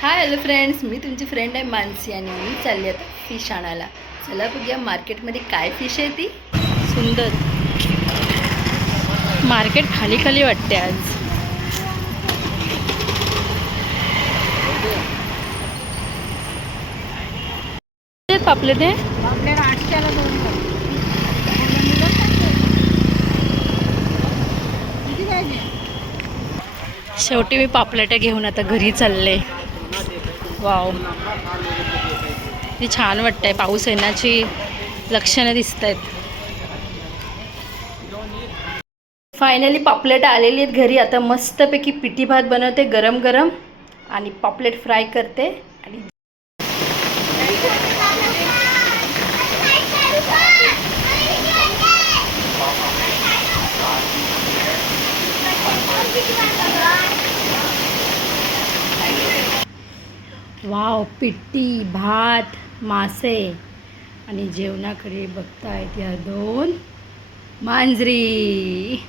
Hi hello friends मी तुमची friend आहे मानसी आणि मी चालली आता फिश आणायला. चला बघूया मार्केटमध्ये काय फिश आहे ती. सुंदर. मार्केट खाली खाली वाटते आज. ते. पापले ते शेवटी मी पापलेट्या घेऊन आता घरी चालले. वाव. ती छान वाटतंय. पाऊस येण्याची लक्षणं दिसत आहेत फायनली पापलेट आलेली आहेत घरी. आता मस्तपैकी पिठी भात बनवते गरम गरम आणि पापलेट फ्राय करते. आणि वाव पिट्टी भात मासे. आणि जेवणाकडे बघतायत या दोन मांजरी.